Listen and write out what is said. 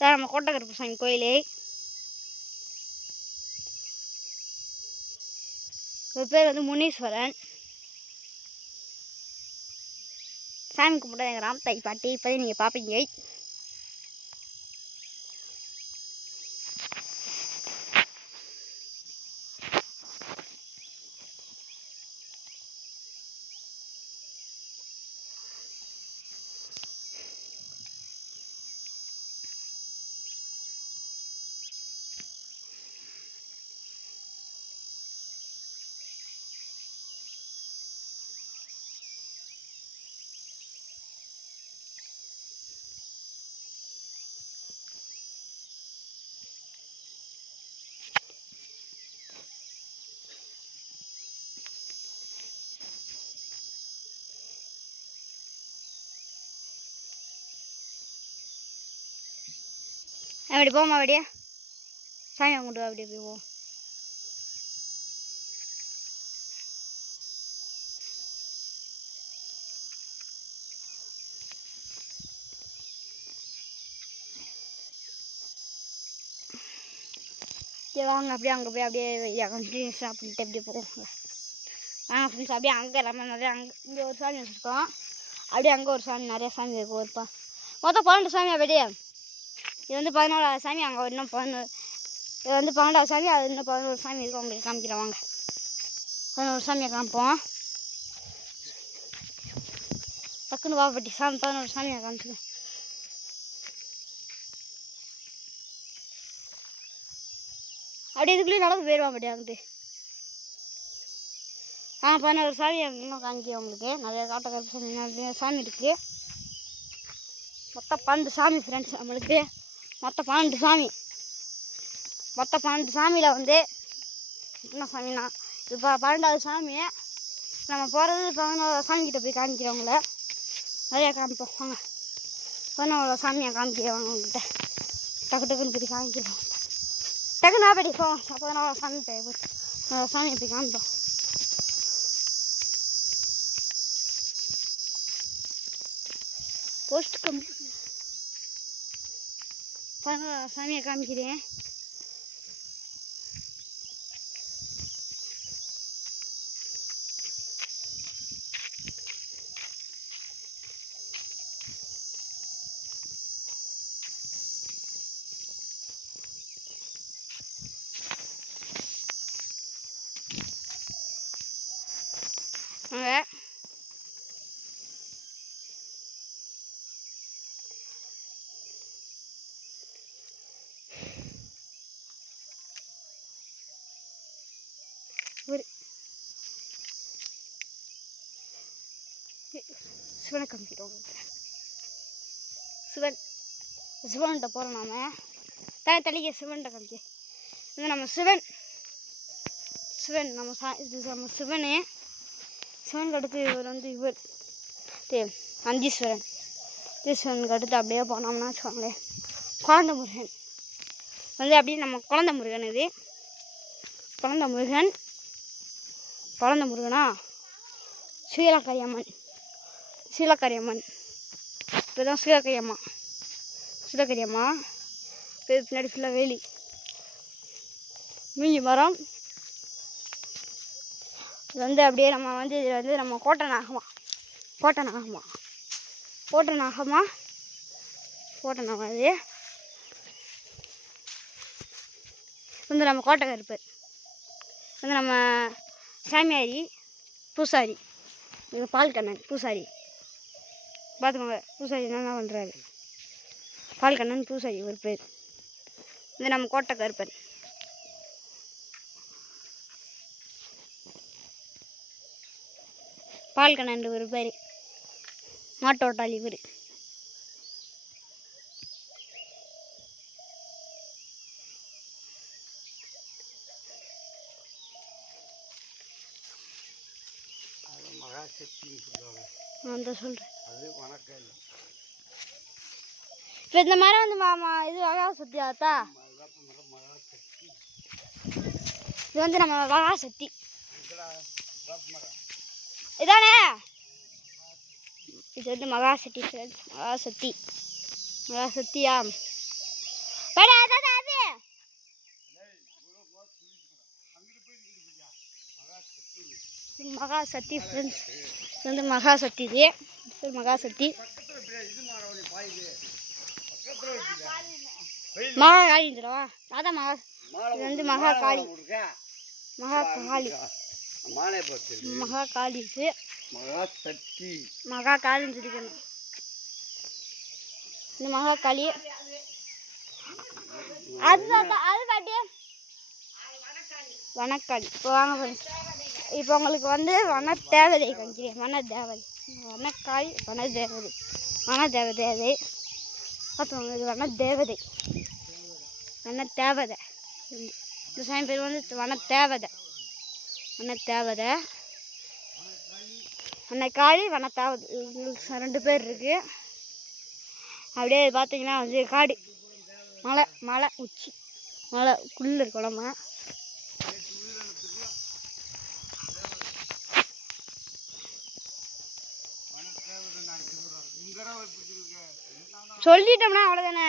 இதான் நம்ம கோட்டக்கருப்பசாமி கோயில். ஒரு பேர் வந்து முனீஸ்வரன். சாமி கும்பிட்டா எங்கள் ராமத்தாய் பாட்டி இப்போதே நீங்கள் பார்ப்பீங்க. அப்படி போமா, அப்படியே சாமி கும்பிட்டு அப்படியே போவோம். வாங்க அப்படியே அங்கே போய் அப்படியே கண்டினியூஸாக அப்படின்ட்டு அப்படியே போவோம். வாங்க ஃப்ரெண்ட்ஸ், அப்படியே அங்கே எல்லாமே நிறையா அங்கே இங்கே ஒரு சாமி வச்சுருக்கோம். அப்படியே அங்கே ஒரு சாமி, நிறையா சாமி இருக்கும். ஒருப்பா மொத்தம் 12 சாமி. அப்படியே இது வந்து 14வது சாமி. அங்கே இன்னும் 11. இது வந்து 12வது சாமி. அது இன்னும் 11 சாமி இருக்கும். உங்களுக்கு காமிக்கிறேன் வாங்க. 11 சாமியை காமிப்போம். டக்குன்னு வாப்பட்டி சாமி 11 சாமியை காமிச்சிடும். அப்படியே இதுக்குள்ளேயே நடந்து போயிடுவான். அப்படியே அங்கிட்டு 11 சாமி இன்னும் காமிக்கிறேன் உங்களுக்கு. நிறைய காட்டக்கருப்பு சாமி நிறைய சாமி இருக்குது. மொத்தம் 12 சாமி ஃப்ரெண்ட்ஸ். நம்மளுக்கு மொத்தம் 12 சாமி. மொத்தம் 12 சாமியில் வந்து என்ன சாமினா இப்போ 12வது சாமி. நம்ம போகிறது 11வது சாமிக்கிட்ட போய் காமிக்கிறவங்கள நிறையா காமிப்போம். வாங்க 11வது சாமியை காமிக்கிறவங்க உங்ககிட்ட டக்கு டக்குன்னு போய் காமிக்கிறோம். டக்குன்னு போய் போவோம். 11வது சாமி போய் சாமியை போய் காமிப்போம். Post complete. 11வது சாமியை காமிக்கிறேன். அங்கே ஒரு சிவனை காமிக்கிறோம். சிவன்கிட்ட போகிறோம். நாம் தலிக்க சிவன்கிட்ட காமிக்க. இது நம்ம சிவன் நம்ம இது நம்ம சிவனே. சிவனுக்கு அடுத்து இவர் வந்து இவர் நந்தீஸ்வரன். நந்தீஸ்வரனுக்கு அடுத்து அப்படியே போனோம்னா வச்சுக்கோங்களேன் குழந்தை முருகன் வந்து அப்படியே நம்ம குழந்தை முருகன். இது குழந்தை முருகனா சீலக்கரியம்மன். இப்போ தான் சீலக்கரியம்மா பின்னாடி ஃபுல்லாக வேலி மீஞ்சி மரம். இது வந்து அப்படியே நம்ம வந்து இது வந்து நம்ம கோட்டை நாகமா இது வந்து நம்ம கோட்டக்கருப்பர் வந்து நம்ம சாமியாரி பூசாரி. இது பால்கண்ணன் பூசாரி. பார்த்துக்கோங்க பூசாரி என்ன பண்ணுறாரு. பால்கண்ணன் பூசாரி ஒரு பேர். இது நம்ம கோட்டக்கருப்பர். பால்கண்ணன் ஒரு பேர். மாட்டோட்டாளி இவர். அந்த சொல்கிறேன். இப்போ இந்த மரம் வந்து இது மகாசக்தி ஆத்தா. இது வந்து நம்ம மகாசக்தி இதானே. இது வந்து மகாசக்தியா. மகாசக்தி ஃப்ரெண்ட்ஸ், இது வந்து மகாசக்தி. இது மகாசக்தி மகாகாளின்றவா அதான் இது வந்து மகாகாளி. மகாகாளி மகாகாளி இது மகாசக்தி மகாகாளின்னு சொல்லிக்கணும். இந்த மகாகாளி அது காட்டி வனக்காளி. இப்போ வாங்க ஃப்ரெண்ட்ஸ், இப்போ உங்களுக்கு வந்து வனதேவதை காமிக்கிறேன். வனதேவதை வனக்காளி வனதேவதை வனதேவதை பார்த்துவாங்க. இது வனதேவதை வனதேவதை. இந்த சாமி பேர் வந்து வனதேவதை வனதேவதை வனக்காளி வனதேவதை. இவங்களுக்கு 2 பேர் இருக்குது. அப்படியே பார்த்தீங்கன்னா வந்து காடு மலை உச்சி மலைக்குள்ளே இருக்கும். நம்ம சொல்லிட்டோம்னா அவ்வளோதானே.